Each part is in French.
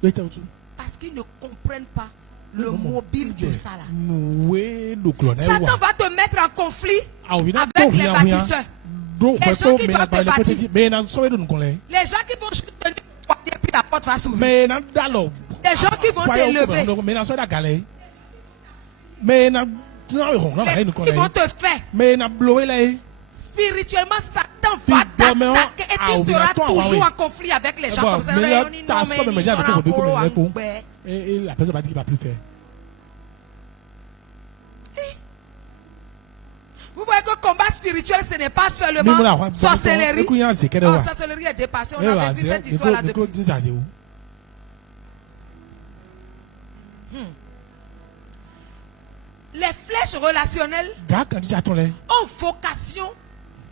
Parce qu'ils ne comprennent pas le mobile de ça là. Satan va te mettre en conflit avec les bâtisseurs. Les gens qui doivent te bâtir. Les gens qui vont juste tenir et puis la porte va s'ouvrir. Les gens qui vont t'élever. Ils vont te faire. Spirituellement, Satan va t'attaquer et tu seras toujours en conflit avec les gens comme ça. Et la personne va dire qu'il ne va plus faire. Vous voyez que le combat spirituel, ce n'est pas seulement sorcellerie. Sorcellerie est dépassée. On avait vu cette histoire-là depuis. Les flèches relationnelles ont vocation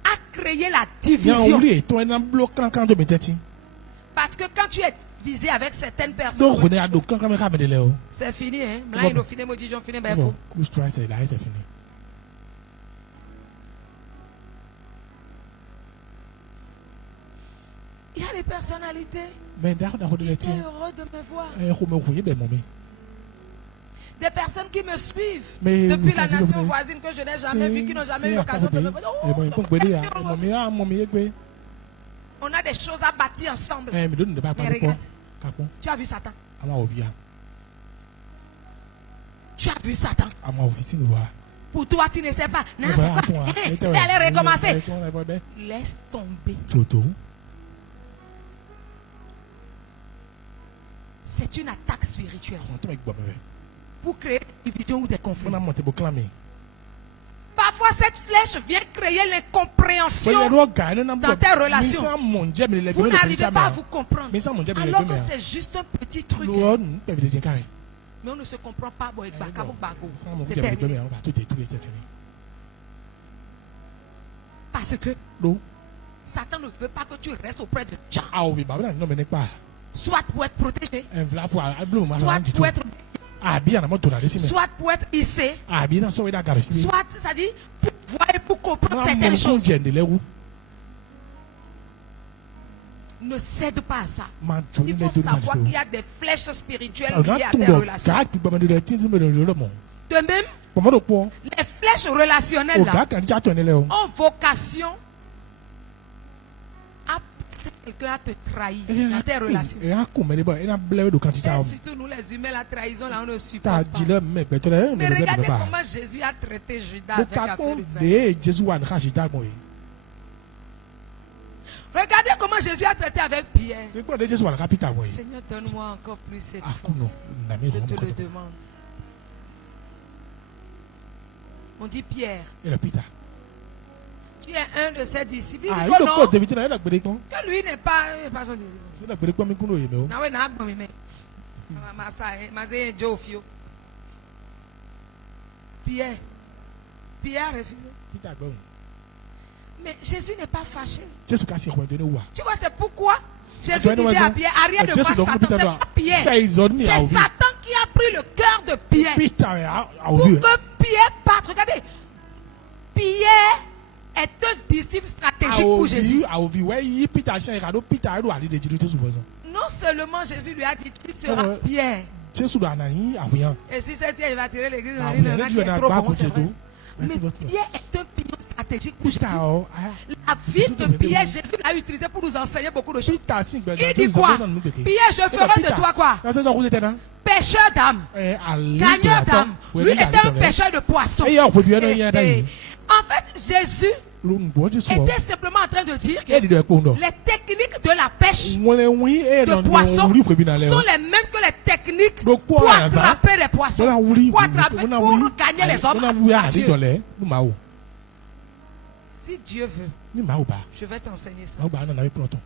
à créer la division. Parce que quand tu es visé avec certaines personnes, c'est fini. Hein? Il y a des personnalités qui étaient heureux de me voir. Des personnes qui me suivent depuis la nation voisine que je n'ai jamais vue, qui n'ont jamais eu l'occasion de me voir. On a des choses à bâtir ensemble. Mais regarde, tu as vu Satan. Tu as vu Satan. Pour toi, tu ne sais pas. Elle allait recommencer. Laisse tomber. C'est une attaque spirituelle pour créer des divisions ou des conflits. Parfois, cette flèche vient créer l'incompréhension dans tes relations. Vous n'arrivez pas à vous comprendre. Alors que c'est juste un petit truc. Mais on ne se comprend pas. C'est terminé. Parce que Satan ne veut pas que tu restes auprès de gens. Soit pour être protégé, soit pour être soit pour être hissé, soit, ça dit, pour voir et pour comprendre certaines choses. Ne cède pas à ça. Il faut savoir qu'il y a des flèches spirituelles liées à tes relations. De même, les flèches relationnelles là, ont vocation à pousser quelqu'un à te trahir dans tes relations. Et surtout nous les humains, la trahison là on ne supporte pas. Mais regardez comment Jésus a traité Judas avec l'affaire du frère. Regardez comment Jésus a traité avec Pierre. Seigneur, donne-moi encore plus cette force. Je te le demande. On dit Pierre. Tu es un de ses disciples. Il dit que non. Que lui n'est pas son disciple. Pierre a refusé. Mais Jésus n'est pas fâché. Tu vois, c'est pourquoi Jésus disait à Pierre, arrière de moi Satan, c'est pas Pierre. C'est Satan qui a pris le cœur de Pierre. Pour que Pierre parte. Regardez, Pierre est un disciple stratégique pour Jésus. Non seulement Jésus lui a dit, tu seras Pierre. Et si c'est Pierre, il va tirer l'église dans l'île, il est trop bon, c'est vrai. Mais Pierre est un pignon stratégique pour Jésus. La vie de Pierre, Jésus l'a utilisé pour nous enseigner beaucoup de choses. Il dit quoi? Pierre, je ferai de toi quoi? Pêcheur d'âmes, gagneur d'âmes. Lui était un pêcheur de poissons. En fait, Jésus était simplement en train de dire que les techniques de la pêche de poissons sont les mêmes que les techniques pour attraper les poissons, pour gagner les hommes. Si Dieu veut, je vais t'enseigner ça.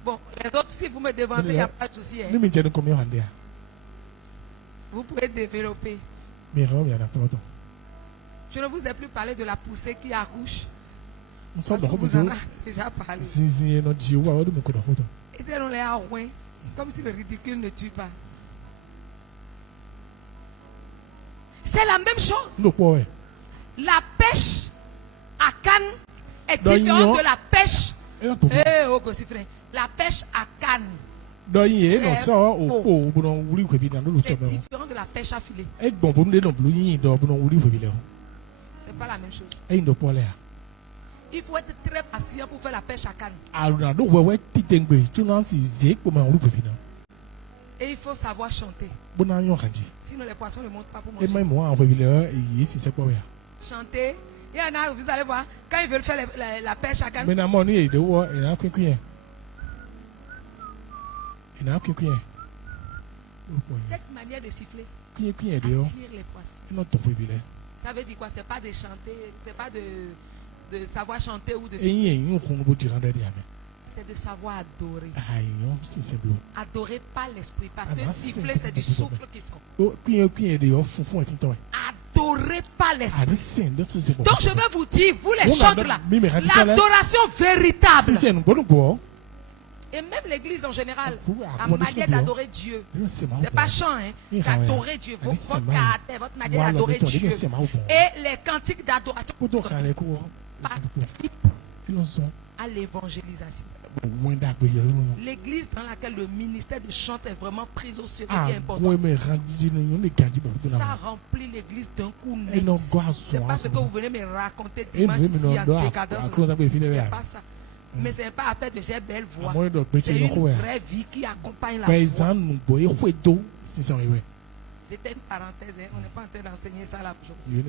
Bon, les autres, si vous me devancez, il n'y a pas de souci. Vous pouvez développer. Je ne vous ai plus parlé de la poussée qui accouche. Parce que vous en avez déjà parlé. Et on les a ouin, comme si le ridicule ne tue pas. C'est la même chose. La pêche à canne est différente de la pêche. La pêche à canne différent de la pêche à filet. C'est pas la même chose. Il faut être très patient pour faire la pêche à canne. Et il faut savoir chanter. Sinon les poissons ne montent pas pour manger. Chanter. Il y en a, vous allez voir, quand ils veulent faire la pêche à canne. Cette manière de siffler attire les poissons. Ça veut dire quoi? C'est pas de chanter, c'est pas de savoir chanter ou de siffler. C'est de savoir adorer. Adorer pas l'esprit, parce que siffler c'est du souffle qui sort. Adorer pas l'esprit. Donc je vais vous dire, vous les chantres là, l'adoration véritable. Et même l'église en général, la manière d'adorer Dieu, c'est pas chant, hein, d'adorer Dieu, votre caractère, votre manière d'adorer Dieu. Et les cantiques d'adoration participent à l'évangélisation. L'église dans laquelle le ministère de chant est vraiment pris au sérieux est important. Ça remplit l'église d'un coup net. C'est pas ce que vous venez me raconter dimanche ici en décadence. C'est pas ça. Mais ce n'est pas affaire de j'ai belle voix. C'est une vraie vie qui accompagne la voix. C'était une parenthèse, hein. On n'est pas en train d'enseigner ça là aujourd'hui.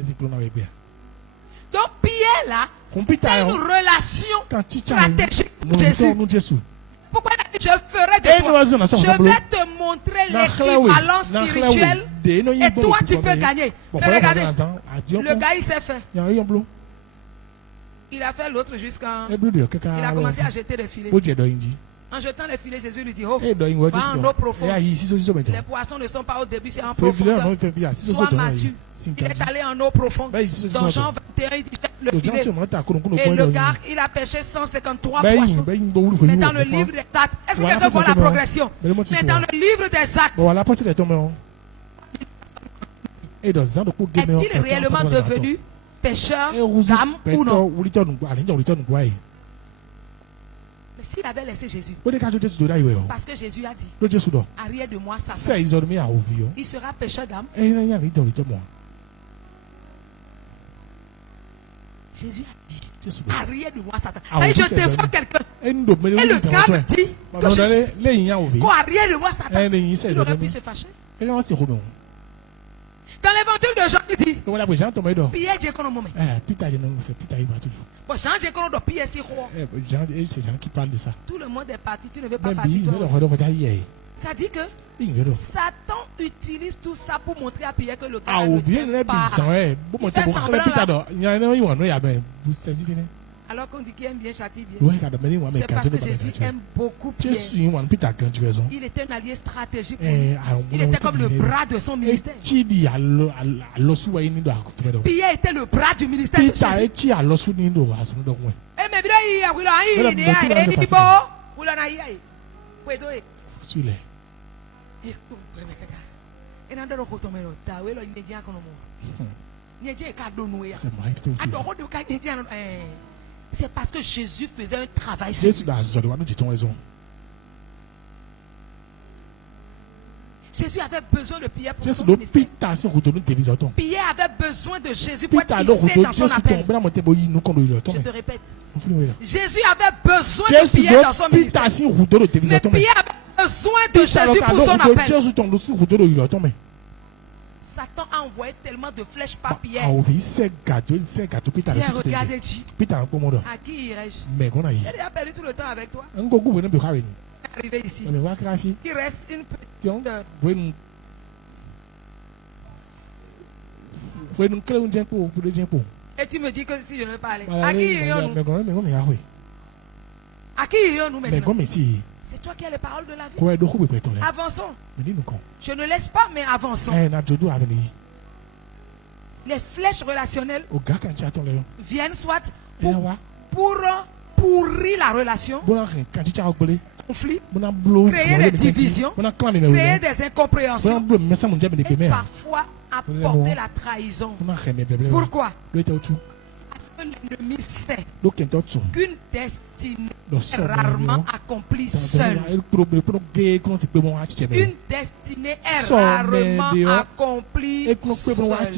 Donc Pierre là, c'est une relation stratégique pour Jésus. Pourquoi il a dit je ferai de toi? Je vais te montrer l'équivalence spirituelle et toi tu peux gagner. Mais regardez, le gars il s'est fait. Il a fait l'autre jusqu'à... Il a commencé à jeter des filets. En jetant les filets, Jésus lui dit, oh, va en eau profonde. Les poissons ne sont pas au début, c'est en profondeur. Sois mature. Il est allé en eau profonde. Dans Jean 21, il dit, jette le filet. Et le gars, il a pêché 153 poissons. Mais dans le livre des actes, est-ce que quelqu'un voit la progression? Mais dans le livre des actes, est-il réellement devenu pêcheur d'âme ou non? Mais s'il avait laissé Jésus, parce que Jésus a dit, arrière de moi Satan, il sera pêcheur d'âme. Jésus a dit, arrière de moi Satan. C'est-à-dire, je défends quelqu'un. Et le gars me dit que je suis arrière de moi Satan. Il aurait pu se fâcher. Dans l'évangile de Jean, il dit, Pierre j'ai connu mon mec. Bon, Jean j'ai connu Pierre c'est roi. C'est Jean qui parle de ça. Tout le monde est parti, tu ne veux pas partir. Ça dit que Satan utilise tout ça pour montrer à Pierre que le gars ne t'aime pas. Il fait semblant là. Alors qu'on dit qu'il aime bien, châtie bien. C'est parce que Jésus aime beaucoup Pierre. Il était un allié stratégique pour lui. Il était comme le bras de son ministère. Pierre était le bras du ministère de Jésus. C'est parce que Jésus faisait un travail sur lui. Jésus avait besoin de Pierre pour son ministère. Pierre avait besoin de Jésus pour être hissé dans son appel. Je te répète. Jésus avait besoin de Pierre dans son ministère. Mais Pierre avait besoin de Jésus pour son appel. Satan a envoyé tellement de flèches par Pierre. Pierre regardait Dieu. À qui irais-je? J'ai déjà perdu tout le temps avec toi. Arrivé ici. Il reste une petite... Et tu me dis que si je ne veux pas aller, à qui irions-nous? À qui irions-nous maintenant? C'est toi qui as les paroles de la vie. Avançons. Je ne laisse pas, mais avançons. Les flèches relationnelles viennent soit pour pourrir la relation, conflit, créer des divisions, créer des incompréhensions et parfois apporter la trahison. Pourquoi? Parce l'ennemi sait qu'une destinée est rarement accomplie seule. Une destinée est rarement accomplie seule.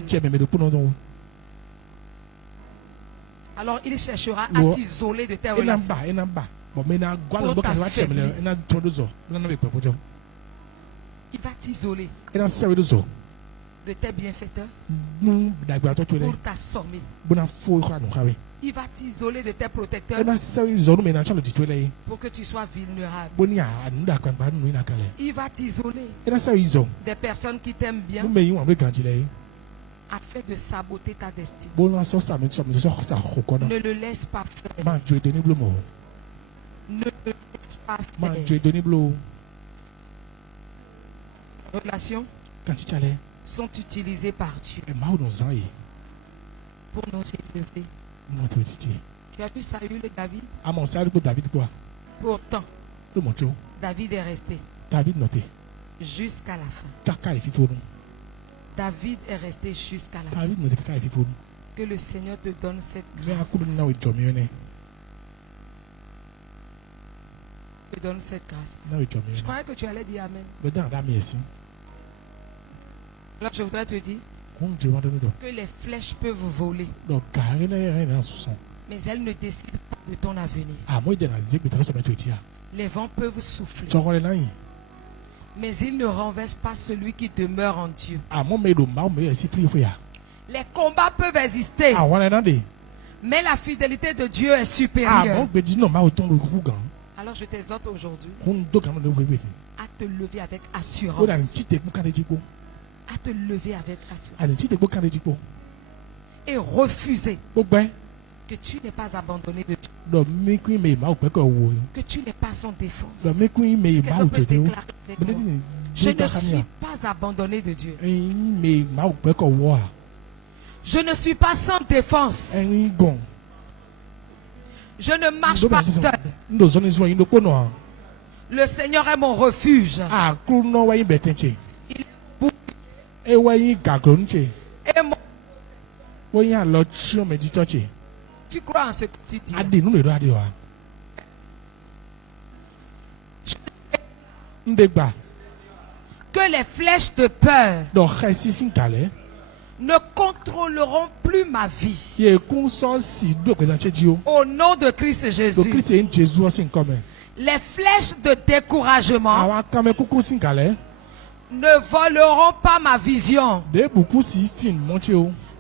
Alors il cherchera à t'isoler de tes relations. Il va t'isoler de tes bienfaiteurs pour t'assommer. Il va t'isoler de tes protecteurs pour que tu sois vulnérable. Il va t'isoler des personnes qui t'aiment bien afin de saboter ta destinée. Ne le laisse pas faire. Ne le laisse pas faire. Relations sont utilisées par Dieu pour nous élever. Tu as vu Saül et David? Pourtant, David est resté jusqu'à la fin. David est resté jusqu'à la fin. Que le Seigneur te donne cette grâce. Te donne cette grâce. Je croyais que tu allais dire Amen. Alors je voudrais te dire que les flèches peuvent voler, mais elles ne décident pas de ton avenir. Les vents peuvent souffler, mais ils ne renversent pas celui qui demeure en Dieu. Les combats peuvent exister, mais la fidélité de Dieu est supérieure. Alors je t'exhorte aujourd'hui à te lever avec assurance. À te lever avec assurance. Et refuser que tu n'es pas abandonné de Dieu. Que tu n'es pas sans défense. Si quelqu'un peut déclarer avec moi, je ne suis pas abandonné de Dieu. Je ne suis pas sans défense. Je ne marche pas seul. Le Seigneur est mon refuge. Et mon... Tu crois en ce que tu dis? Que les flèches de peur ne contrôleront plus ma vie. Au nom de Christ Jésus. Les flèches de découragement ne voleront pas ma vision.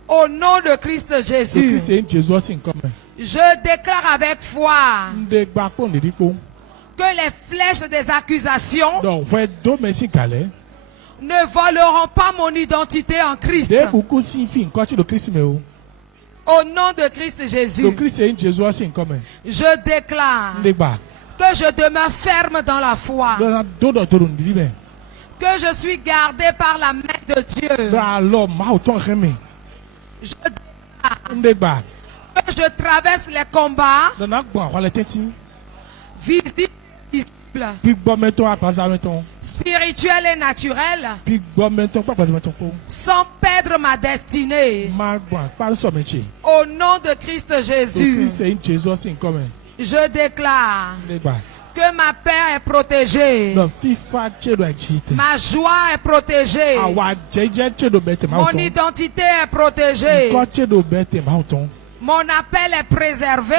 Au nom de Christ Jésus. Je déclare avec foi que les flèches des accusations ne voleront pas mon identité en Christ. Au nom de Christ Jésus. Je déclare que je demeure ferme dans la foi. Que je suis gardé par la main de Dieu. Je déclare que je traverse les combats visibles, spirituels et naturels, sans perdre ma destinée. Au nom de Christ Jésus, je déclare que ma paix est protégée. Ma joie est protégée. Mon identité est protégée. Mon appel est préservé.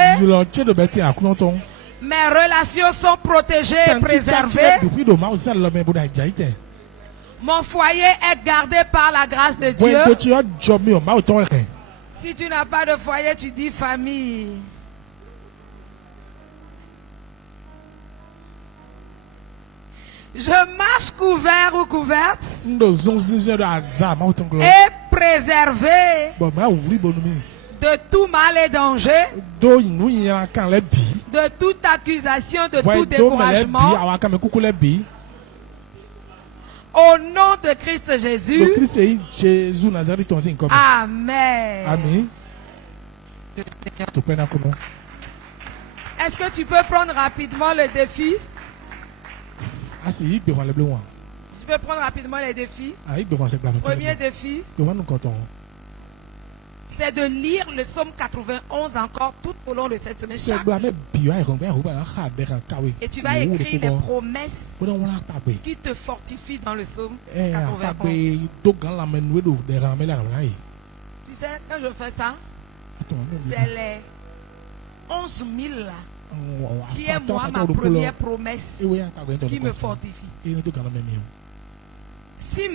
Mes relations sont protégées et préservées. Mon foyer est gardé par la grâce de Dieu. Si tu n'as pas de foyer, tu dis famille. Je marche couvert ou couverte et préservé de tout mal et danger, de toute accusation, de tout découragement. Au nom de Christ Jésus. Amen. Amen. Est-ce que tu peux prendre rapidement le défi? Tu peux prendre rapidement les défis. Premier défi. c'est de lire le psaume 91 encore tout au long de cette semaine. Et tu vas écrire les promesses qui te fortifient dans le psaume 91. Tu sais, quand je fais ça, c'est les 11 000 là, qui est moi ma première promesse qui me fortifie. 6 000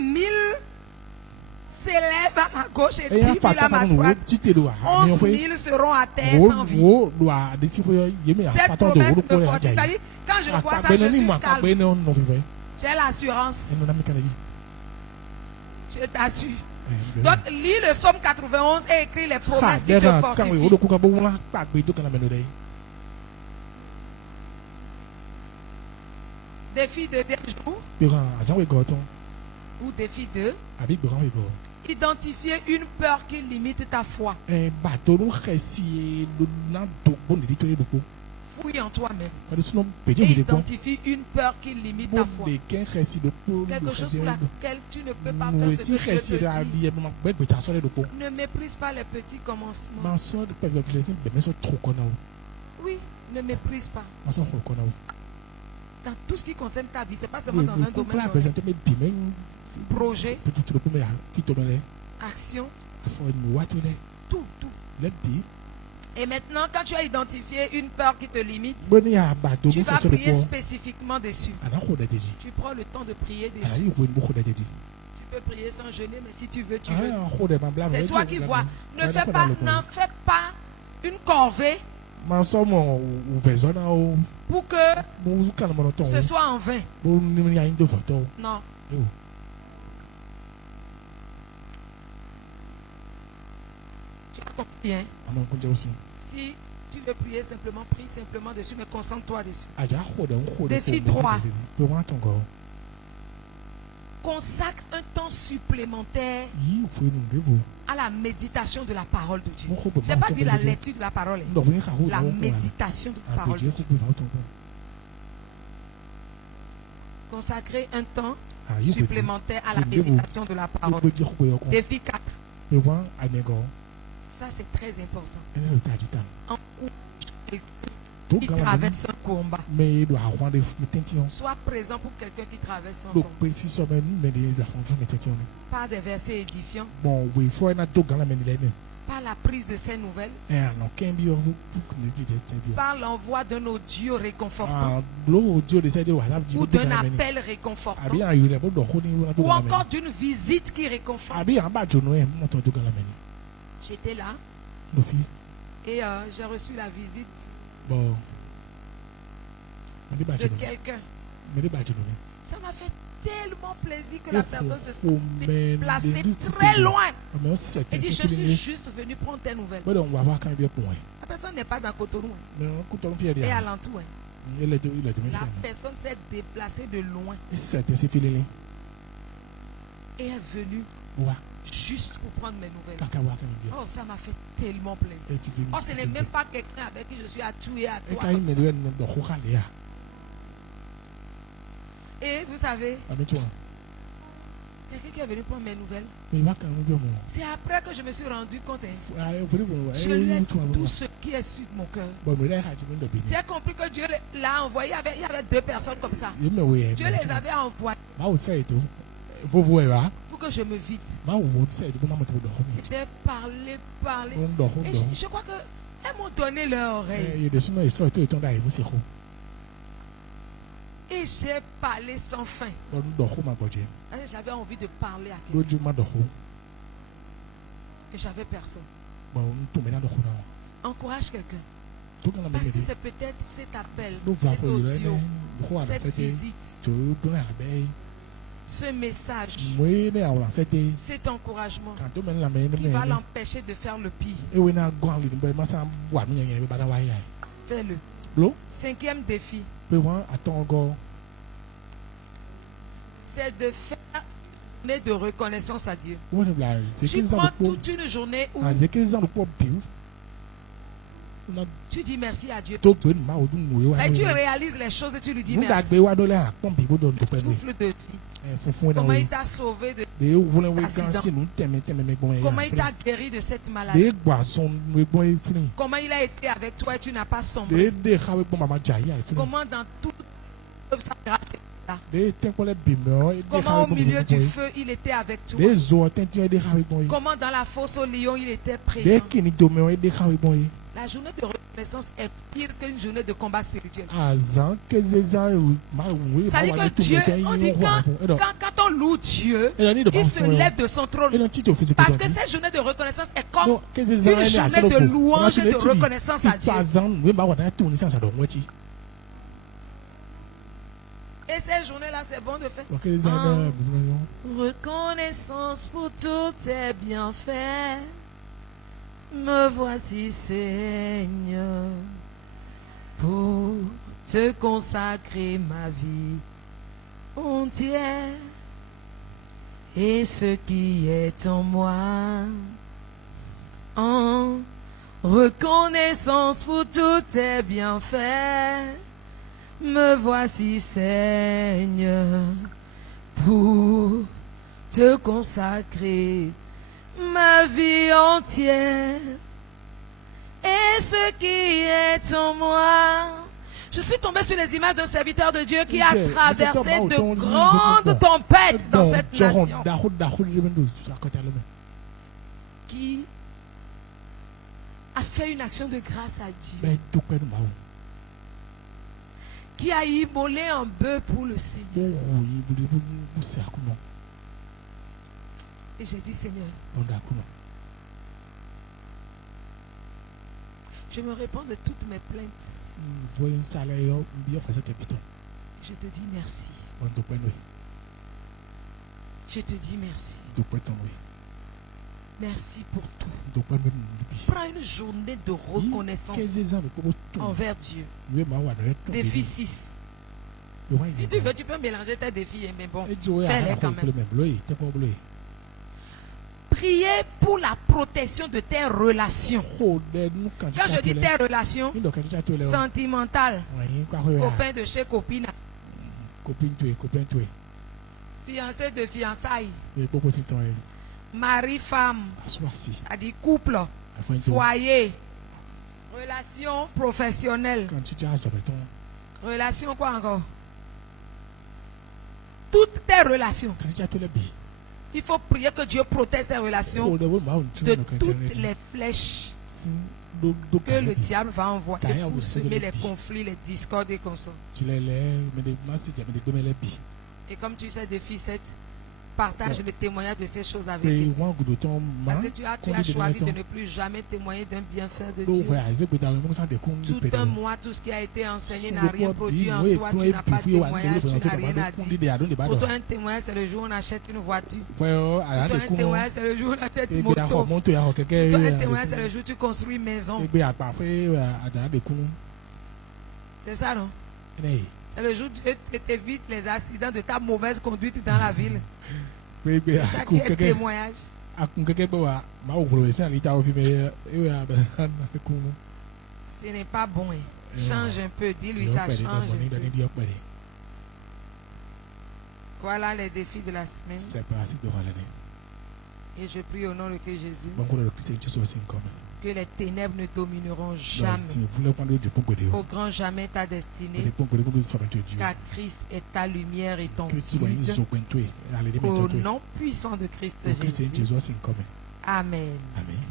s'élèvent à ma gauche et 10 000 à ma droite. 11 000 seront à terre sans vie. Cette promesse me fortifie. C'est-à-dire, quand je vois ça, je suis calme. J'ai l'assurance. Je t'assure. Donc, lis le psaume 91 et écris les promesses qui te fortifient. Défi de 10 jours. Ou défi 2. Identifier une peur qui limite ta foi. Fouille en toi-même. Et identifie une peur qui limite ta foi. Quelque chose pour laquelle tu ne peux pas faire ce que je te dis. Ne méprise pas les petits commencements. Oui, ne méprise pas. Dans tout ce qui concerne ta vie, ce n'est pas seulement dans un domaine. Projet, action, tout. Et maintenant, quand tu as identifié une peur qui te limite, tu vas prier spécifiquement dessus. Tu prends le temps de prier dessus. Tu peux prier sans jeûner, mais si tu veux, tu veux. C'est toi qui vois. N'en fais pas une corvée pour que ce soit en vain. Non. Tu as compris, hein? Si tu veux prier simplement, prie simplement dessus, mais concentre-toi dessus. Défi 3. Consacre un temps supplémentaire à la méditation de la parole de Dieu. Je n'ai pas dit la lecture de la parole, la méditation de la parole de Dieu. Consacrer un temps supplémentaire à la méditation de la parole. Défi 4. Ça, c'est très important. Encourage quelqu'un qui traverse un combat. Sois présent pour quelqu'un qui traverse un combat. Par des versets édifiants. Par la prise de ces nouvelles. Par l'envoi d'un audio réconfortant. Ou d'un appel réconfortant. Ou encore d'une visite qui réconforte. J'étais là et j'ai reçu la visite de quelqu'un. Ça m'a fait tellement plaisir que la personne se soit déplacée très loin et dit je suis juste venu prendre tes nouvelles. La personne n'est pas dans Cotonou et alentour. La personne s'est déplacée de loin et est venue juste pour prendre mes nouvelles. Oh, ça m'a fait tellement plaisir. Oh, ce n'est même pas quelqu'un avec qui je suis atoué à toi. Et vous savez, quelqu'un qui est venu prendre mes nouvelles, c'est après que je me suis rendu compte. Je lui ai tout ce qui est sur mon cœur. J'ai compris que Dieu l'a envoyé. Il y avait 2 personnes comme ça. Dieu les avait envoyées pour que je me vide. J'ai parlé. Et je crois qu'elles m'ont donné leur oreille. Et j'ai parlé sans fin. J'avais envie de parler à quelqu'un. Et j'avais personne. Encourage quelqu'un. Parce que c'est peut-être cet appel, cet audio, cette visite, ce message, cet encouragement qui va l'empêcher de faire le pire. Fais-le. 5e défi, c'est de faire une journée de reconnaissance à Dieu. Tu prends toute une journée où tu dis merci à Dieu. Et tu réalises les choses et tu lui dis merci. Souffle de vie. Comment il t'a sauvé de l'accident. Comment il t'a guéri de cette maladie. Comment il a été avec toi et tu n'as pas sombré. Comment dans toute sa grâce est là. Comment au milieu du feu il était avec toi. Comment dans la fosse au lion il était présent. La journée de reconnaissance est pire qu'une journée de combat spirituel. Ça dit que Dieu, on dit quand on loue Dieu, il se lève de son trône. Parce que cette journée de reconnaissance est comme une journée de louange et de reconnaissance à Dieu. Et cette journée-là, c'est bon de faire. Reconnaissance pour tous tes bienfaits. Me voici, Seigneur, pour te consacrer ma vie entière et ce qui est en moi. En reconnaissance pour tous tes bienfaits, me voici, Seigneur, pour te consacrer ma vie entière et ce qui est en moi. Je suis tombé sur les images d'un serviteur de Dieu qui a traversé de grandes tempêtes dans cette nation, qui a fait une action de grâce à Dieu, qui a immolé un bœuf pour le Seigneur. Et j'ai dit, Seigneur, je me réponds de toutes mes plaintes. Je te dis merci. Je te dis merci. Merci pour tout. Prends une journée de reconnaissance envers Dieu. Défi 6. Si tu veux, tu peux mélanger tes défis, mais bon, fais-les quand même. Priez pour la protection de tes relations. Quand je dis tes relations sentimentales, copain de chez copine, fiancé de fiançailles, mari-femme, a dit couple, foyer, relation professionnelle, relation quoi encore? Toutes tes relations. Il faut prier que Dieu protège ces relations de toutes les flèches que le diable va envoyer pour semer les conflits, les discordes et comme ça. Et comme tu sais, défi 7, partage le témoignage de ces choses avec lui. Parce que tu as choisi de ne plus jamais témoigner d'un bienfait de Dieu. Tout un mois, tout ce qui a été enseigné n'a rien produit en toi. Tu n'as pas de témoignage, tu n'as rien à dire. Pour toi, un témoignage, c'est le jour où on achète une voiture. Pour toi, un témoignage, c'est le jour où on achète une moto. Pour toi, un témoignage, c'est le jour où tu construis une maison. C'est ça, non? C'est le jour où tu évites les accidents de ta mauvaise conduite dans la ville. C'est ça qui est témoignage. Ce n'est pas bon. Change un peu. Dis-lui ça change un peu. Voilà les défis de la semaine. Et je prie au nom de Jésus que les ténèbres ne domineront jamais. Au grand jamais ta destinée. Car Christ est ta lumière et ton guide. Au nom puissant de Christ Jésus. Amen. Amen.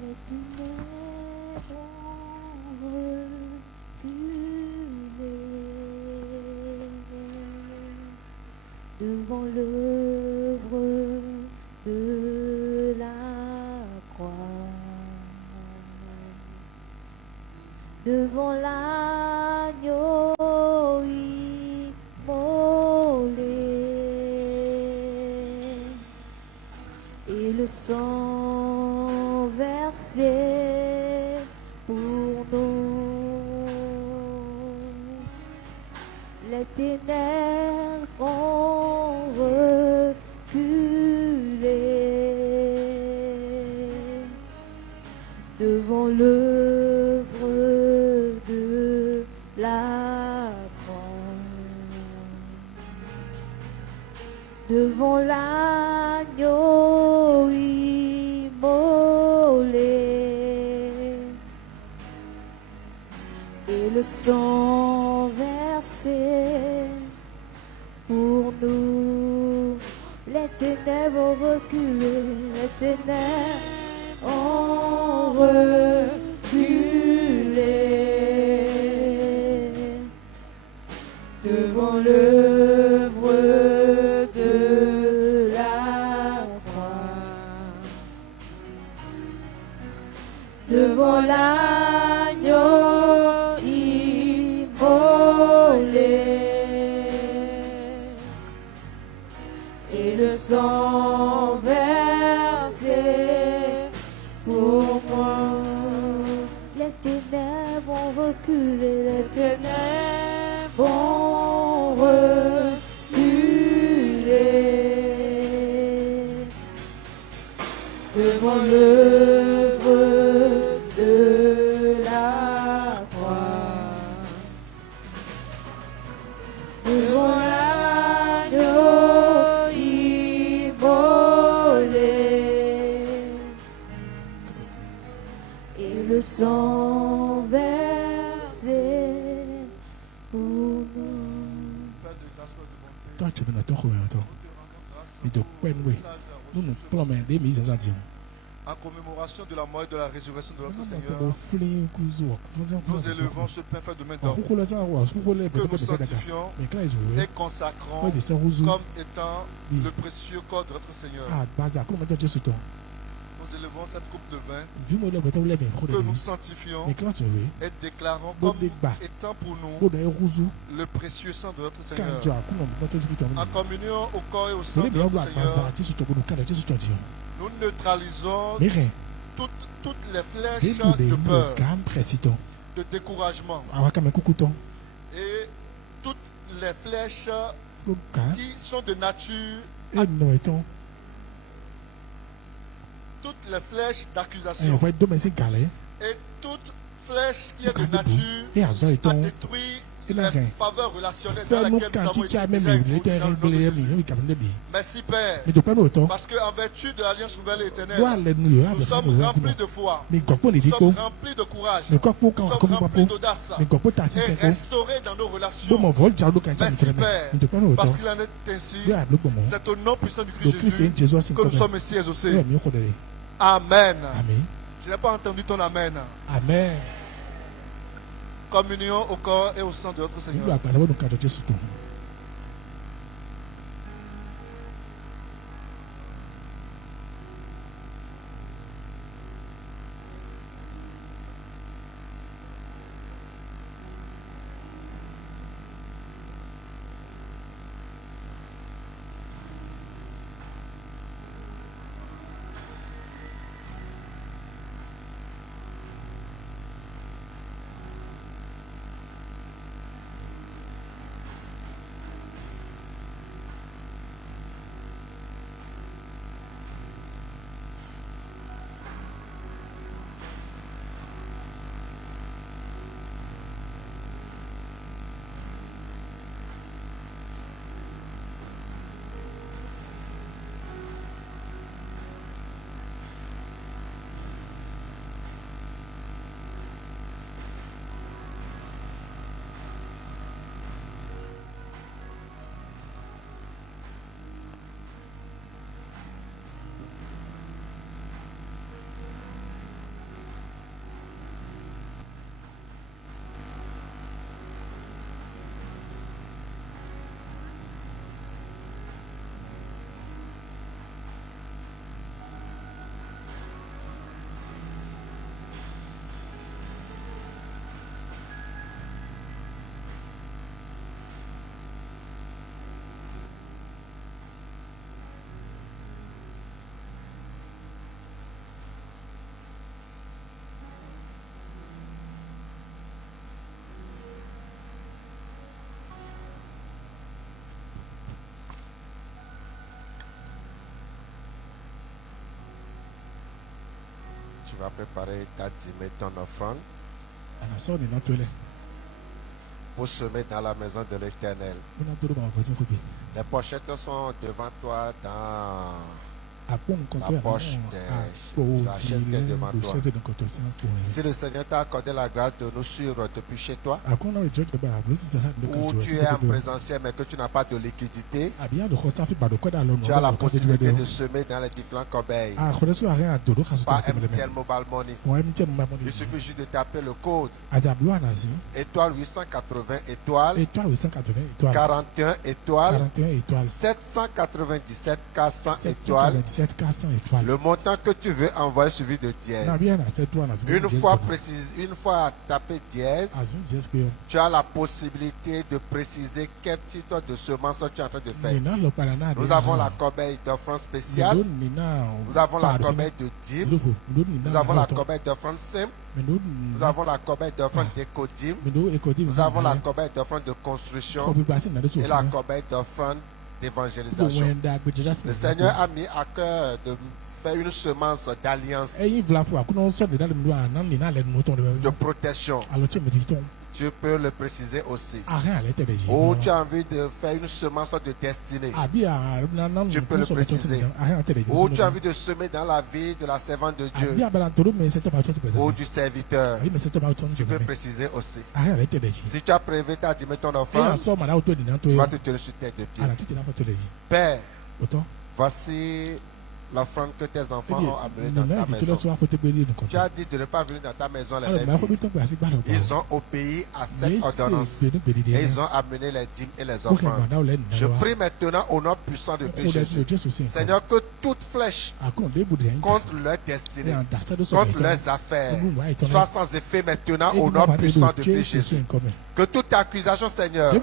Let me know. devant l'œuvre de la croix, devant l'agneau immolé, et le sang versé pour nous. Les ténèbres ont reculé devant l'œuvre de la croix, devant l'agneau immolé, et le sang versé pour nous. Les ténèbres ont reculé, les ténèbres ont reculé devant l'œuvre de la croix, devant l'agneau immolé, et le sang versé pour moi. Les ténèbres ont reculé, les ténèbres ont reculé devant l'œuvre de la croix, devant l'agneau immolé, et le sang versé pour nous. Toi, tu peux nous t'en mais de quoi nous nous plombons des mises en action. En commémoration de la mort et de la résurrection de notre Seigneur, nous élevons ce pain fait de main d'homme que nous sanctifions et consacrons comme étant le précieux corps de notre Seigneur. Nous élevons cette coupe de vin que nous sanctifions et déclarons comme étant pour nous le précieux sang de notre Seigneur. En communion au corps et au sang de notre Seigneur, nous neutralisons toutes les flèches de peur, de découragement et toutes les flèches qui sont de nature, toutes les flèches d'accusation et toute flèche qui est de nature à détruire les faveurs relationnelles dans lesquelles nous avons été réunis. Merci Père, parce qu'en vertu de l'alliance nouvelle et éternelle, nous sommes remplis de foi, nous sommes remplis de courage, nous sommes remplis d'audace et restaurés dans nos relations. Merci Père, parce qu'il en est ainsi. C'est au nom puissant du Christ Jésus que nous sommes ici exaucés. Amen. Je n'ai pas entendu ton Amen. Amen. Communion au corps et au sang de notre Seigneur. tu vas préparer ta dîme et ton offrande pour semer dans la maison de l'Éternel. Les pochettes sont devant toi dans la poche de la chaise qui est devant toi. Si le Seigneur t'a accordé la grâce de nous suivre depuis chez toi, ou tu es en présentiel mais que tu n'as pas de liquidité, tu as la possibilité de semer dans les différents corbeilles par MTN Mobile Money. Il suffit juste de taper le code étoile 880 étoile 41 étoile 797 400 étoiles. Le montant que tu veux envoyer suivi de dièse. Une fois tapé dièse, tu as la possibilité de préciser quel type de semence tu es en train de faire. Nous avons la corbeille d'offrande spéciale. Nous avons la corbeille de dîme. Nous avons la corbeille d'offrande simple. Nous avons la corbeille d'offrande d'éco-dîme. Nous avons la corbeille d'offrande de construction et la corbeille d'offrande d'évangélisation. Le Seigneur a mis à cœur de faire une semence d'alliance, de protection. Tu peux le préciser aussi. Ou tu as envie de faire une semence de destinée. Tu peux le préciser. Ou tu as envie de semer dans la vie de la servante de Dieu ou du serviteur. Tu peux préciser aussi. Si tu as prévu ta dîme ton offrande, tu vas te tenir sur tes deux pieds. Père, voici l'offrande que tes enfants ont amenée dans ta maison. Tu as dit de ne pas venir dans ta maison les mêmes. Ils ont obéi à cette ordonnance et ils ont amené les dîmes et les offrandes. Je prie maintenant au nom puissant de Christ Jésus. Seigneur, que toute flèche contre leur destinée, contre leurs affaires, soit sans effet maintenant au nom puissant de Christ Jésus. Que toute accusation, Seigneur,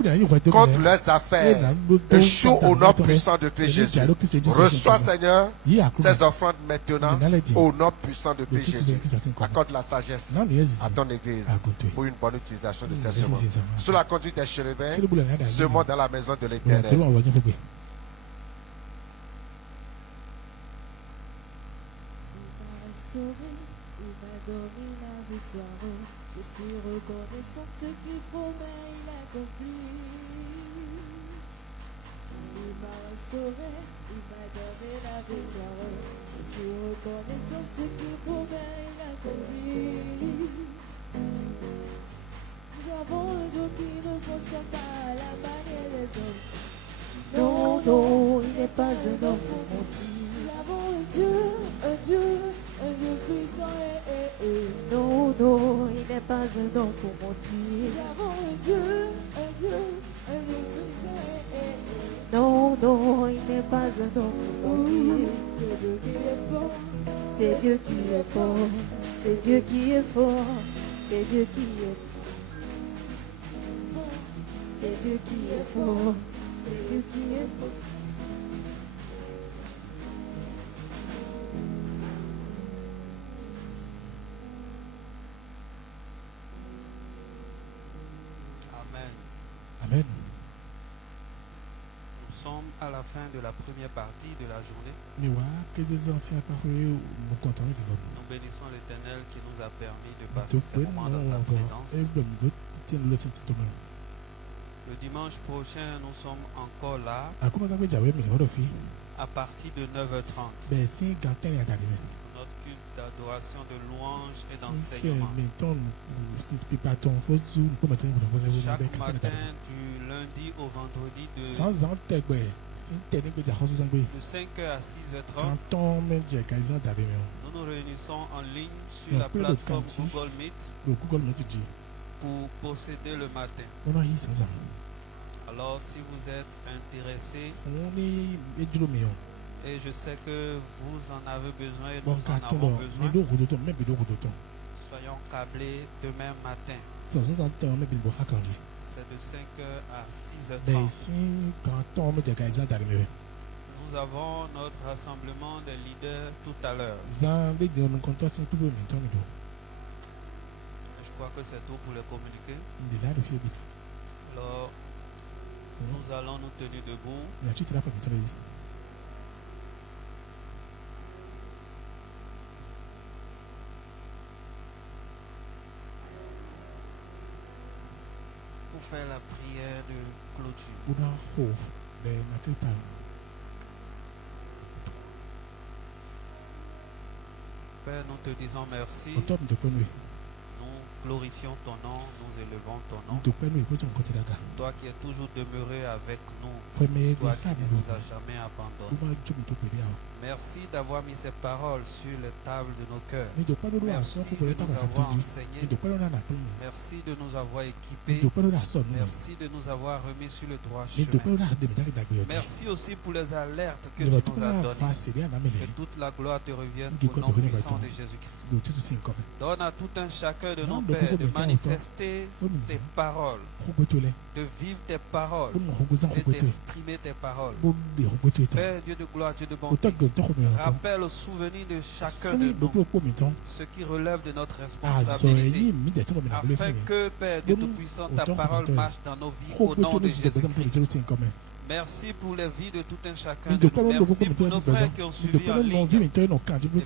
contre leurs affaires échoue au nom puissant de Christ Jésus. Reçois, Seigneur, ces offrandes maintenant au nom puissant de Christ Jésus. Accorde la sagesse à ton Église pour une bonne utilisation de ces semences. Sous la conduite des chérubins, semons dans la maison de l'Éternel. Je suis reconnaissant de ce qu'il promet, il accomplit. Il m'a restauré, il m'a donné la victoire. Je suis reconnaissant de ce qu'il promet, il accomplit. Nous avons un Dieu qui ne fonctionne pas à la manière des hommes. Non, non, il n'est pas un homme pour mentir. Nous avons un Dieu puissant et non, non, il n'est pas un homme pour mentir. Nous avons un Dieu puissant et non, non, il n'est pas un homme pour mentir. C'est Dieu qui est fort, c'est Dieu qui est fort, c'est Dieu qui est fort, c'est Dieu qui est fort, c'est Dieu qui est fort, c'est Dieu qui est fort. Amen. Nous sommes à la fin de la première partie de la journée. Nous bénissons l'Éternel qui nous a permis de passer ce moment dans sa présence. Le dimanche prochain, nous sommes encore là à partir de 9h30. Notre culte d'adoration, de louange et d'enseignement. Chaque matin du lundi au vendredi de 5h à 6h30, nous nous réunissons en ligne sur la plateforme Google Meet pour posséder le matin. Alors si vous êtes intéressé, et je sais que vous en avez besoin et nous en avons besoin, soyons câblés demain matin. C'est de 5h à 6h30. Nous avons notre rassemblement des leaders tout à l'heure. Je crois que c'est tout pour les communiquer. Alors, nous allons nous tenir debout. pour faire la prière de clôture. Père, nous te disons merci. Nous glorifions ton nom, nous élevons ton nom. Toi qui es toujours demeuré avec nous, toi qui ne nous as jamais abandonnés. Merci d'avoir mis ces paroles sur les tables de nos cœurs. Merci de nous avoir enseignés. Merci de nous avoir équipés. Merci de nous avoir remis sur le droit chemin. Merci aussi pour les alertes que tu nous as données. Que toute la gloire te revienne au nom puissant de Jésus-Christ. Donne à tout un chacun de nos pères de manifester tes paroles, de vivre tes paroles et d'exprimer tes paroles. Père, Dieu de gloire, Dieu de bonté, rappelle au souvenir de chacun de nous ce qui relève de notre responsabilité, afin que, Père Dieu Tout-Puissant, ta parole marche dans nos vies au nom de Jésus-Christ. Merci pour les vies de tout un chacun de nous. Merci pour nos frères qui ont suivi en ligne.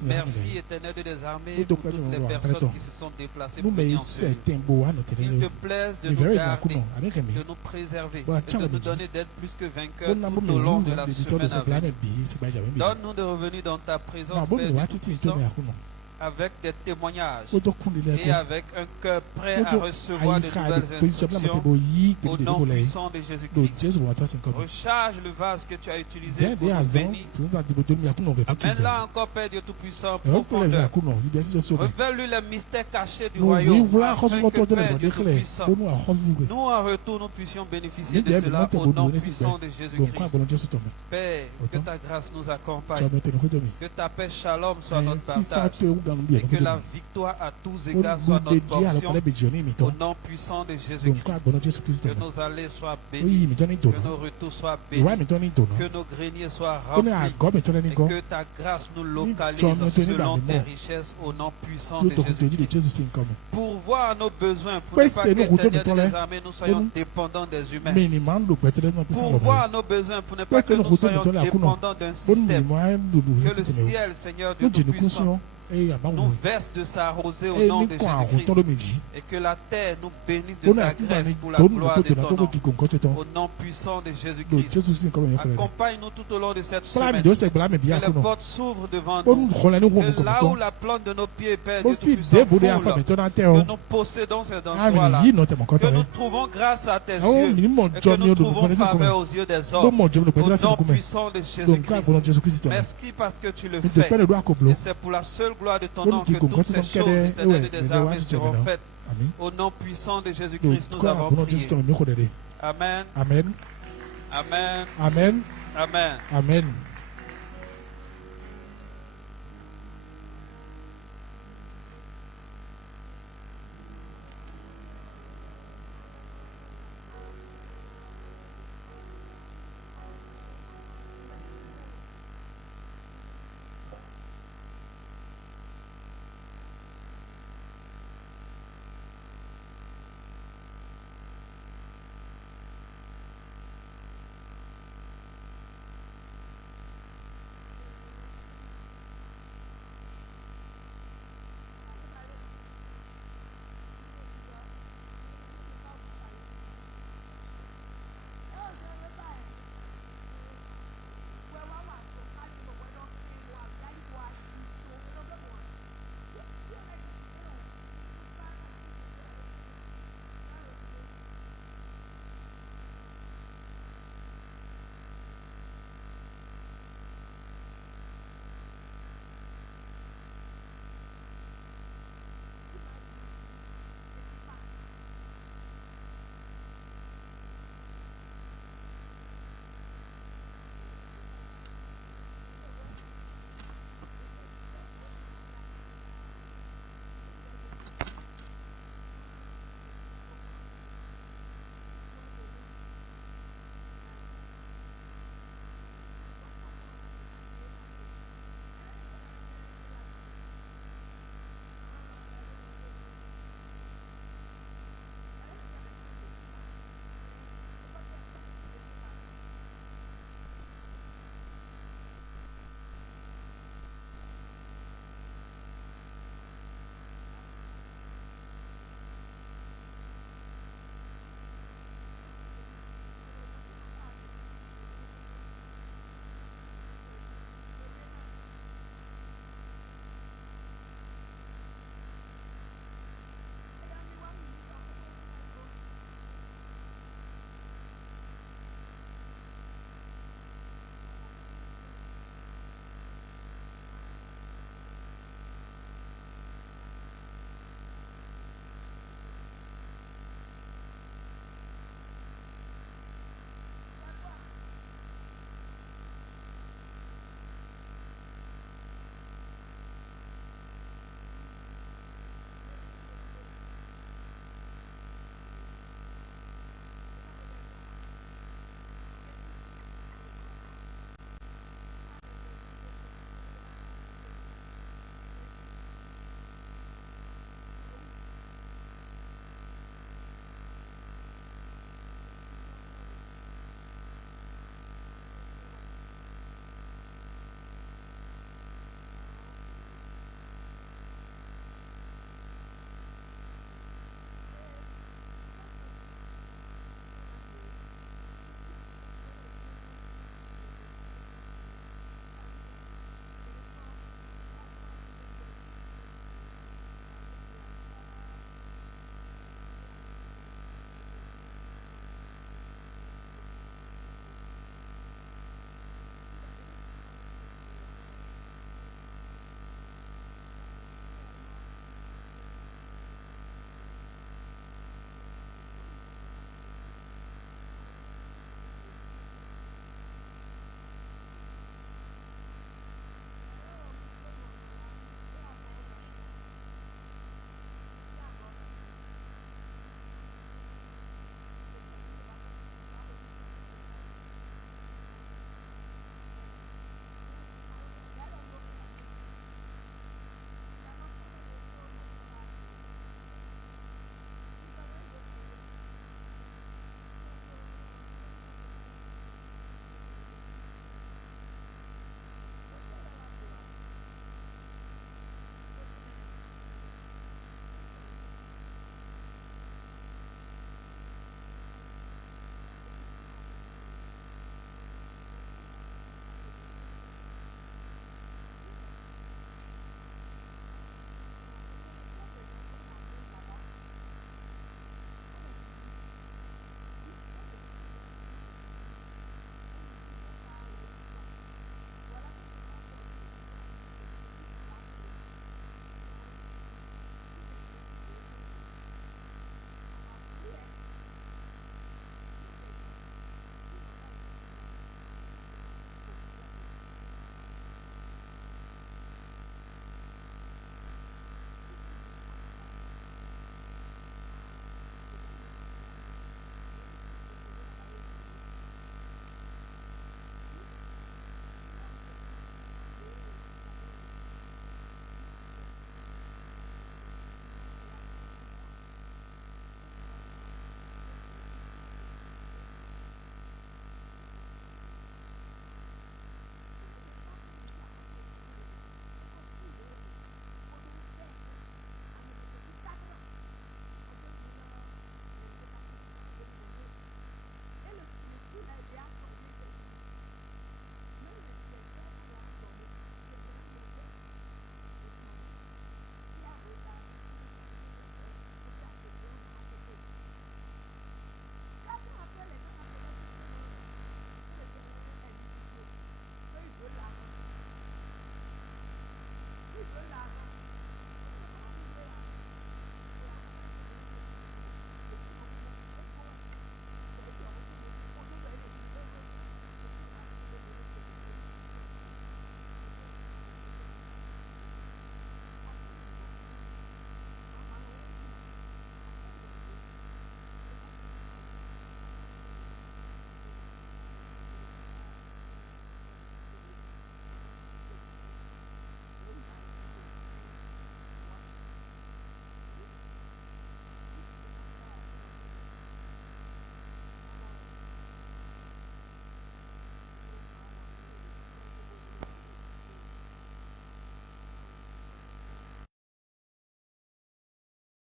Merci, Éternel des armées, pour toutes les personnes qui se sont déplacées pour venir en Qu'il te plaise de nous garder, de nous préserver, et de nous donner d'être plus que vainqueurs tout au long de la semaine à venir. Donne-nous de revenir dans ta présence, Père Tout-Puissant, avec des témoignages et avec un cœur prêt à recevoir de nouvelles instructions au nom puissant de Jésus-Christ. Recharge le vase que tu as utilisé pour nous bénir. Amène-la encore, Père Dieu Tout-Puissant, en profondeur. Révèle-lui les mystères cachés du royaume, afin que, Père Dieu Tout-Puissant, nous en retour, nous puissions bénéficier de cela au nom puissant de Jésus-Christ. Père, que ta grâce nous accompagne, que ta paix shalom soit notre partage, et que la victoire à tous égards soit notre portion au nom puissant de Jésus-Christ. Que nos allées soient bénies, que nos retours soient bénis, que nos greniers soient remplis et que ta grâce nous localise selon tes richesses au nom puissant de Jésus-Christ. Pour voir nos besoins, pour ne pas que, Éternel des armées, nous soyons dépendants des humains. Pour voir nos besoins, pour ne pas que nous soyons dépendants d'un système. Que le ciel, Seigneur Dieu Tout-Puissant, nous verse de sa rosée au nom de Jésus-Christ, et que la terre nous bénisse de sa grâce pour la gloire de ton nom, au nom puissant de Jésus-Christ. Accompagne-nous tout au long de cette semaine, que les portes s'ouvrent devant nous, que là où la plante de nos pieds, Père Dieu Tout-Puissant, foule, que nous possédons ces endroits-là, que nous trouvons grâce à tes yeux, et que nous trouvons faveur aux yeux des hommes, au nom puissant de Jésus-Christ. Merci parce que tu le fais, et c'est pour la seule gloire de ton nom que toutes ces choses, Éternel des armées, seront faites. Au nom puissant de Jésus-Christ, nous avons prié. Amen. Amen. Amen. Amen. Amen. Amen.